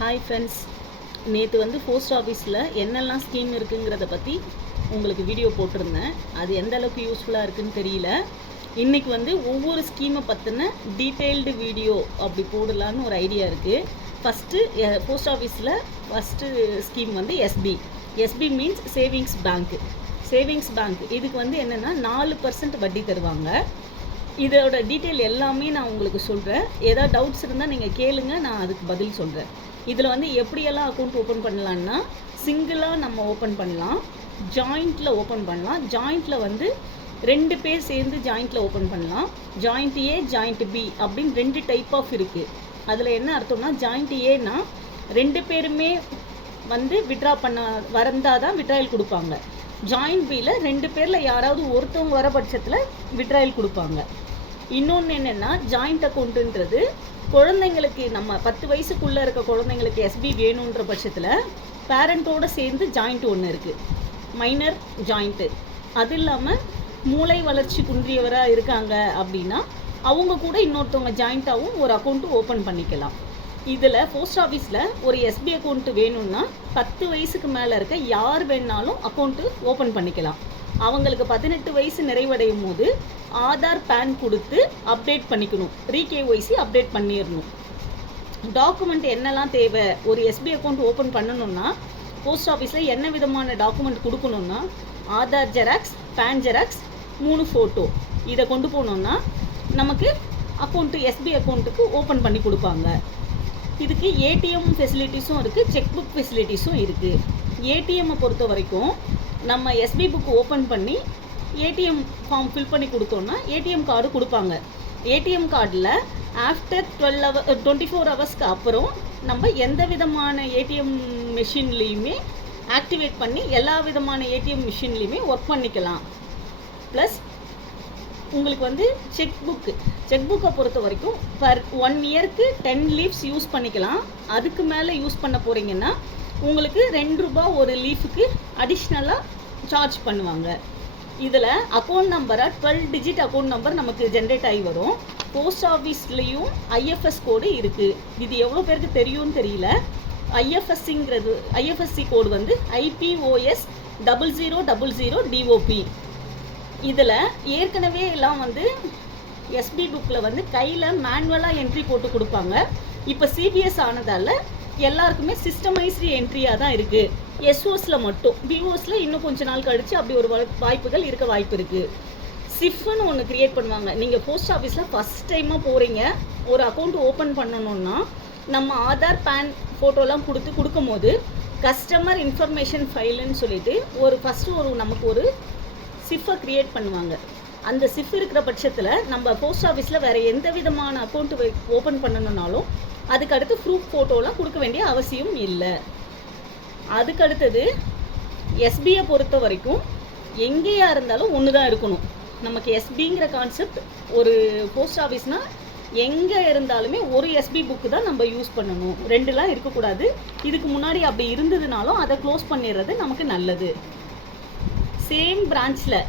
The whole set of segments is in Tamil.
ஹாய் ஃப்ரெண்ட்ஸ், நேற்று வந்து போஸ்ட் ஆஃபீஸில் என்னெல்லாம் ஸ்கீம் இருக்குங்கிறத பற்றி உங்களுக்கு வீடியோ போட்டிருந்தேன். அது எந்த அளவுக்கு யூஸ்ஃபுல்லாக இருக்குதுன்னு தெரியல. இன்றைக்கி வந்து ஒவ்வொரு ஸ்கீமை பற்றின டீட்டெயில்டு வீடியோ அப்படி போடலான்னு ஒரு ஐடியா இருக்குது. ஃபஸ்ட்டு போஸ்ட் ஆஃபீஸில் ஃபஸ்ட்டு ஸ்கீம் வந்து எஸ்பி மீன்ஸ் சேவிங்ஸ் பேங்க். இதுக்கு வந்து என்னென்னா 4% வட்டி தருவாங்க. இதோட டீட்டெயில் எல்லாமே நான் உங்களுக்கு சொல்கிறேன். ஏதாவது டவுட்ஸ் இருந்தால் நீங்கள் கேளுங்க, நான் அதுக்கு பதில் சொல்கிறேன். இதில் வந்து எப்படியெல்லாம் அக்கௌண்ட் ஓப்பன் பண்ணலான்னா, சிங்கிளாக நம்ம ஓப்பன் பண்ணலாம், ஜாயிண்ட்டில் ஓப்பன் பண்ணலாம். ஜாயிண்ட்டில் வந்து 2 பேர் சேர்ந்து ஜாயிண்ட்டில் ஓப்பன் பண்ணலாம். ஜாயிண்ட் ஏ, ஜாயிண்ட் பி அப்படின்னு 2 டைப் ஆஃப் இருக்குது. அதில் என்ன அர்த்தம்னா, ஜாயிண்ட் ஏன்னா 2 பேருமே வந்து விட்ரா பண்ண வரந்தால் தான் விட்ராயல் கொடுப்பாங்க. ஜாயிண்ட் பியில் 2 பேரில் யாராவது ஒருத்தவங்க வர பட்சத்தில் விட்ராயல் கொடுப்பாங்க. இன்னொன்று என்னென்னா, ஜாயிண்ட் அக்கௌண்ட்டுன்றது குழந்தைங்களுக்கு, நம்ம 10 வயசுக்குள்ளே இருக்க குழந்தைங்களுக்கு எஸ்பி வேணுன்ற பட்சத்தில் பேரண்ட்டோடு சேர்ந்து ஜாயிண்ட் ஒன்று இருக்குது, மைனர் ஜாயிண்ட்டு. அது இல்லாமல் மூளை வளர்ச்சி குன்றியவராக இருக்காங்க அப்படின்னா அவங்க கூட இன்னொருத்தவங்க ஜாயிண்ட்டாகவும் ஒரு அக்கௌண்ட்டு ஓப்பன் பண்ணிக்கலாம். இதில் போஸ்ட் ஆஃபீஸில் ஒரு எஸ்பி அக்கௌண்ட்டு வேணும்னா 10 வயசுக்கு மேலே இருக்க யார் வேணாலும் அக்கௌண்ட்டு ஓப்பன் பண்ணிக்கலாம். அவங்களுக்கு 18 வயசு நிறைவடையும் போது ஆதார் பேன் கொடுத்து அப்டேட் பண்ணிக்கணும், ரீகேஒய்சி அப்டேட் பண்ணிடணும். டாக்குமெண்ட் என்னெல்லாம் தேவை, ஒரு எஸ்பி அக்கௌண்ட் ஓப்பன் பண்ணணும்னா போஸ்ட் ஆஃபீஸில் என்ன விதமான டாக்குமெண்ட் கொடுக்கணுன்னா, Aadhaar xerox, PAN xerox, 3 photo. இதை கொண்டு போனோன்னா நமக்கு அக்கௌண்ட்டு, எஸ்பி அக்கௌண்ட்டுக்கு ஓப்பன் பண்ணி கொடுப்பாங்க. இதுக்கு ஏடிஎம் ஃபெசிலிட்டிஸும் இருக்குது, செக் புக் ஃபெசிலிட்டிஸும் இருக்குது. ஏடிஎம்மை பொறுத்த வரைக்கும் நம்ம எஸ்பி புக் ஓப்பன் பண்ணி ஏடிஎம் ஃபார்ம் ஃபில் பண்ணி கொடுத்தோன்னா ஏடிஎம் கார்டு கொடுப்பாங்க. ஏடிஎம் கார்டில் ஆஃப்டர் 24 ஹவர்ஸ்க்கு அப்புறம் நம்ம எந்த விதமான ஏடிஎம் மிஷின்லேயுமே ஆக்டிவேட் பண்ணி எல்லா விதமான ஏடிஎம் மிஷின்லேயுமே ஒர்க் பண்ணிக்கலாம். ப்ளஸ் உங்களுக்கு வந்து செக் புக்கை பொறுத்த வரைக்கும் பர் 1 இயருக்கு 10 லீஃப்ஸ் யூஸ் பண்ணிக்கலாம். அதுக்கு மேலே யூஸ் பண்ண போகிறீங்கன்னா உங்களுக்கு ₹2 ஒரு லீஃபுக்கு அடிஷ்னலாக சார்ஜ் பண்ணுவாங்க. இதில் அக்கௌண்ட் நம்பரை 12 டிஜிட் அக்கௌண்ட் நம்பர் நமக்கு ஜென்ரேட் ஆகி வரும். போஸ்ட் ஆஃபீஸ்லேயும் ஐஎஃப்எஸ் கோடு இருக்குது. இது எவ்வளோ பேருக்கு தெரியும்னு தெரியல. ஐஎஃப்எஸ்சி கோடு வந்து IPOS 0000 DOP. இதில் ஏற்கனவே எல்லாம் வந்து எஸ்பி புக்கில் வந்து கையில் மேனுவலாக என்ட்ரி போட்டு கொடுப்பாங்க. இப்போ சிபிஎஸ் ஆனதால் எல்லாருக்குமே சிஸ்டமைஸ்டு என்ட்ரியாக தான் இருக்குது. எஸ்ஓஸில் மட்டும், பிஓஸில் இன்னும் கொஞ்ச நாள் கழித்து அப்படி ஒரு வாய்ப்புகள் இருக்க வாய்ப்பு இருக்குது. சிஃப்னு ஒன்று க்ரியேட் பண்ணுவாங்க. நீங்கள் போஸ்ட் ஆஃபீஸில் ஃபஸ்ட் டைமாக போகிறீங்க, ஒரு அக்கௌண்ட் ஓப்பன் பண்ணணுன்னா நம்ம ஆதார் பேன் ஃபோட்டோலாம் கொடுக்கும் போது கஸ்டமர் இன்ஃபர்மேஷன் ஃபைலுன்னு சொல்லிட்டு நமக்கு ஒரு சிஃபை க்ரியேட் பண்ணுவாங்க. அந்த சிஃப் இருக்கிற பட்சத்தில் நம்ம போஸ்ட் ஆஃபீஸில் வேறு எந்த விதமான அக்கௌண்ட்டு ஓப்பன் பண்ணணுன்னாலும் அதுக்கு அடுத்து ப்ரூஃப் ஃபோட்டோலாம் கொடுக்க வேண்டிய அவசியம் இல்லை. அதுக்கு அடுத்தது எஸ்பியை பொறுத்த வரைக்கும் எங்கேயா இருந்தாலும் ஒன்று தான் இருக்கணும். நமக்கு எஸ்பிங்கிற கான்செப்ட், ஒரு போஸ்ட் ஆஃபீஸ்னால் எங்கே இருந்தாலுமே ஒரு எஸ்பி புக்கு தான் நம்ம யூஸ் பண்ணணும், 2லாம் இருக்கக்கூடாது. இதுக்கு முன்னாடி அப்படி இருந்ததுனாலும் அதை க்ளோஸ் பண்ணிடுறது நமக்கு நல்லது. சேம் பிரான்ச்சில்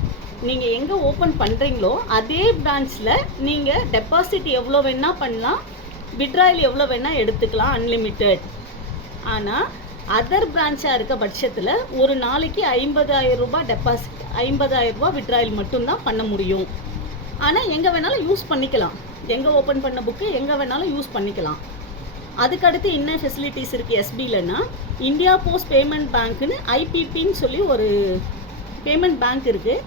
நீங்கள் எங்கே ஓப்பன் பண்ணுறீங்களோ அதே பிரான்ச்சில் நீங்கள் டெபாசிட் எவ்வளோ வேணால் பண்ணலாம், விட்ராயல் எவ்வளோ வேணால் எடுத்துக்கலாம், அன்லிமிட்டெட். ஆனால் அதர் பிரான்ச்சாக இருக்க பட்சத்தில் ஒரு நாளைக்கு ₹50,000 டெபாசிட், ₹50,000 விட்ராயல் மட்டும்தான் பண்ண முடியும். ஆனால் எங்கே வேணாலும் யூஸ் பண்ணிக்கலாம், எங்கே ஓப்பன் பண்ண புக்கு எங்கே வேணாலும் யூஸ் பண்ணிக்கலாம். அதுக்கடுத்து என்ன ஃபெசிலிட்டிஸ் இருக்குது எஸ்பிலன்னா, இந்தியா போஸ்ட் பேமெண்ட் பேங்க்குன்னு ஐபிபின்னு சொல்லி ஒரு பேமெண்ட் பேங்க் இருக்குது.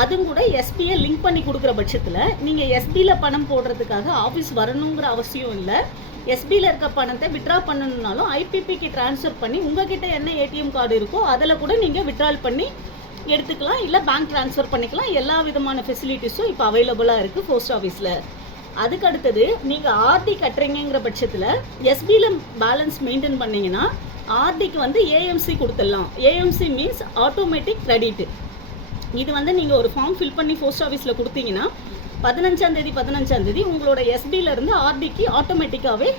அதுவும் கூட எஸ்பியை லிங்க் பண்ணி கொடுக்குற பட்சத்தில் நீங்கள் எஸ்பியில் பணம் போடுறதுக்காக ஆஃபீஸ் வரணுங்கிற அவசியம் இல்லை. எஸ்பியில் இருக்க பணத்தை விட்ரா பண்ணணுன்னாலும் ஐபிபிக்கு ட்ரான்ஸ்ஃபர் பண்ணி உங்ககிட்ட என்ன ஏடிஎம் கார்டு இருக்கோ அதில் கூட நீங்கள் விட்ரால் பண்ணி எடுத்துக்கலாம், இல்லை பேங்க் ட்ரான்ஸ்ஃபர் பண்ணிக்கலாம். எல்லா விதமான ஃபெசிலிட்டிஸும் இப்போ அவைலபிளாக இருக்குது போஸ்ட் ஆஃபீஸில். அதுக்கு அடுத்தது நீங்கள் ஆர்டி கட்டுறீங்கிற பட்சத்தில் எஸ்பியில் பேலன்ஸ் மெயின்டைன் பண்ணிங்கன்னா ஆர்டிக்கு வந்து ஏஎம்சி கொடுத்துடலாம். AMC means automatic credit. இது வந்து நீங்கள் ஒரு ஃபார்ம் ஃபில் பண்ணி போஸ்ட் ஆஃபீஸில் கொடுத்தீங்கன்னா 15ஆம் தேதி உங்களோட எஸ்பியிலேருந்து ஆர்டிக்கு ஆட்டோமேட்டிக்காகவே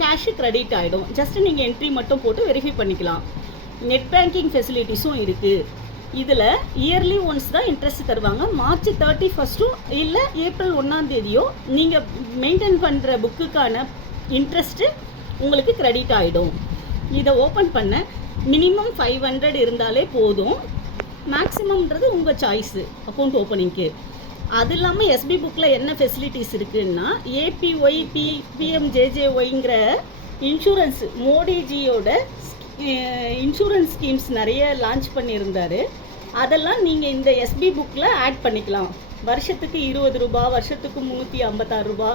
கேஷு கிரெடிட் ஆகிடும். ஜஸ்ட்டு நீங்கள் என்ட்ரி மட்டும் போட்டு வெரிஃபை பண்ணிக்கலாம். நெட் பேங்கிங் ஃபெசிலிட்டிஸும் இருக்குது. இதில் இயர்லி ஒன்ஸ் தான் இன்ட்ரெஸ்ட் தருவாங்க. மார்ச் 31 இல்லை ஏப்ரல் 1 நீங்கள் மெயின்டைன் பண்ணுற புக்குக்கான இன்ட்ரெஸ்ட்டு உங்களுக்கு கிரெடிட் ஆகிடும். இதை ஓப்பன் பண்ண மினிமம் 500 இருந்தாலே போதும். மேக்ஸிமம்ன்றது உங்கள் சாய்ஸு அக்கௌண்ட் ஓப்பனிங்க்கு. அது இல்லாமல் எஸ்பி புக்கில் என்ன ஃபெசிலிட்டிஸ் இருக்குன்னா, ஏபிஒய் பிஎம்ஜேஜேஒய்ங்கிற இன்சூரன்ஸ் மோடிஜியோட இன்சூரன்ஸ் ஸ்கீம்ஸ் நிறைய லான்ச் பண்ணியிருந்தார். அதெல்லாம் நீங்கள் இந்த எஸ்பி புக்கில் ஆட் பண்ணிக்கலாம். வருஷத்துக்கு 20 ரூபா, வருஷத்துக்கு 356 ரூபா,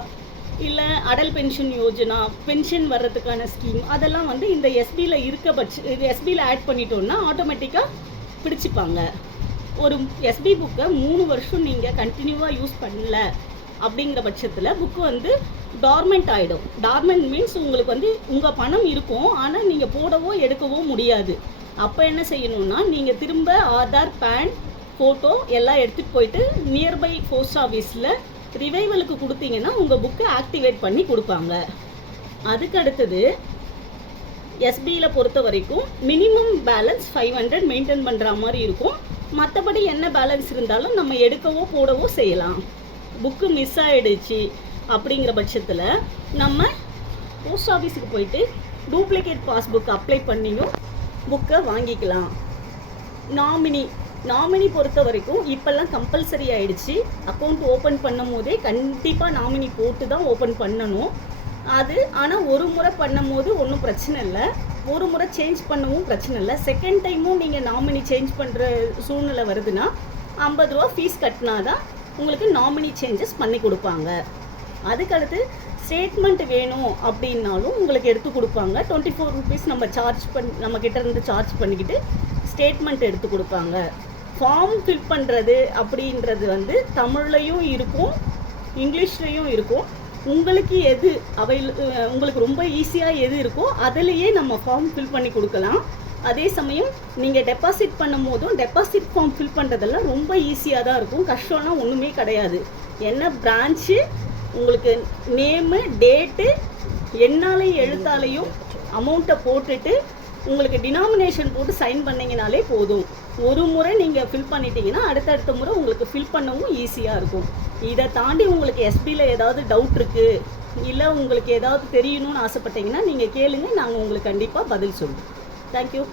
இல்லை அடல் பென்ஷன் யோஜனா, பென்ஷன் வர்றதுக்கான ஸ்கீம், அதெல்லாம் வந்து இந்த எஸ்பியில் இது எஸ்பியில் ஆட் பண்ணிட்டோன்னா ஆட்டோமேட்டிக்காக பிடிச்சிப்பாங்க. ஒரு எஸ்பி புக்கை 3 வருஷம் நீங்கள் கண்டினியூவாக யூஸ் பண்ணல அப்படிங்கிற பட்சத்தில் புக்கு வந்து டார்மெண்ட் ஆகிடும். டார்மெண்ட் மீன்ஸ் உங்களுக்கு வந்து உங்கள் பணம் இருக்கும், ஆனால் நீங்கள் போடவோ எடுக்கவோ முடியாது. அப்போ என்ன செய்யணும்னா, நீங்கள் திரும்ப ஆதார், பேன், ஃபோட்டோ எல்லாம் எடுத்துகிட்டு போயிட்டு நியர்பை போஸ்ட் ஆஃபீஸில் ரிவைவலுக்கு கொடுத்தீங்கன்னா உங்கள் புக்கை ஆக்டிவேட் பண்ணி கொடுப்பாங்க. அதுக்கு அடுத்தது எஸ்பியில் பொறுத்த வரைக்கும் மினிமம் பேலன்ஸ் 500 மெயின்டைன் பண்ணுற மாதிரி இருக்கும். மற்றபடி என்ன பேலன்ஸ் இருந்தாலும் நம்ம எடுக்கவோ போடவோ செய்யலாம். புக்கு மிஸ் ஆகிடுச்சு அப்படிங்கிற பட்சத்தில் நம்ம போஸ்ட் ஆஃபீஸுக்கு போயிட்டு டூப்ளிகேட் பாஸ்புக் அப்ளை பண்ணியும் புக்கை வாங்கிக்கலாம். நாமினி பொறுத்த வரைக்கும் இப்போல்லாம் கம்பல்சரி ஆகிடுச்சு. அக்கௌண்ட் ஓப்பன் பண்ணும் போதே கண்டிப்பாக நாமினி போட்டு தான் ஓப்பன் பண்ணணும். அது ஆனால் ஒரு முறை பண்ணும் போது ஒன்றும் பிரச்சனை இல்லை, ஒரு முறை சேஞ்ச் பண்ணவும் பிரச்சனை இல்லை. செகண்ட் டைமும் நீங்கள் நாமினி சேஞ்ச் பண்ணுற சூழ்நிலை வருதுன்னா 50 ரூபா ஃபீஸ் கட்டினா தான் உங்களுக்கு நாமினி சேஞ்சஸ் பண்ணி கொடுப்பாங்க. அதுக்கடுத்து ஸ்டேட்மெண்ட் வேணும் அப்படின்னாலும் உங்களுக்கு எடுத்து கொடுப்பாங்க. 24 ருபீஸ் நம்ம கிட்ட இருந்து சார்ஜ் பண்ணிக்கிட்டு ஸ்டேட்மெண்ட் எடுத்து கொடுப்பாங்க. ஃபார்ம் ஃபில் பண்ணுறது அப்படின்றது வந்து தமிழ்லையும் இருக்கும், இங்கிலீஷ்லேயும் இருக்கும். உங்களுக்கு எது உங்களுக்கு ரொம்ப ஈஸியாக எது இருக்கோ அதிலேயே நம்ம ஃபார்ம் ஃபில் பண்ணி கொடுக்கலாம். அதே சமயம் நீங்கள் டெபாசிட் பண்ணும் போதும் டெபாசிட் ஃபார்ம் ஃபில் பண்ணுறதெல்லாம் ரொம்ப ஈஸியாக தான் இருக்கும். கஷ்டம்லாம் ஒன்றுமே கிடையாது. என்ன பிரான்ச்சு, உங்களுக்கு நேமு, டேட்டு, எண்ணாலையும் எழுத்தாலையும் அமௌண்ட்டை போட்டுட்டு உங்களுக்கு டினாமினேஷன் போட்டு சைன் பண்ணிங்கனாலே போதும். ஒரு முறை நீங்கள் ஃபில் பண்ணிட்டீங்கன்னா அடுத்தடுத்த முறை உங்களுக்கு ஃபில் பண்ணவும் ஈஸியாக இருக்கும். இதை தாண்டி உங்களுக்கு எஸ்பியில் ஏதாவது டவுட் இருக்குது, இல்லை உங்களுக்கு ஏதாவது தெரியணும்னு ஆசைப்பட்டீங்கன்னா நீங்கள் கேளுங்க, நாங்கள் உங்களுக்கு கண்டிப்பாக பதில் சொல்லுவோம். தேங்க்யூ.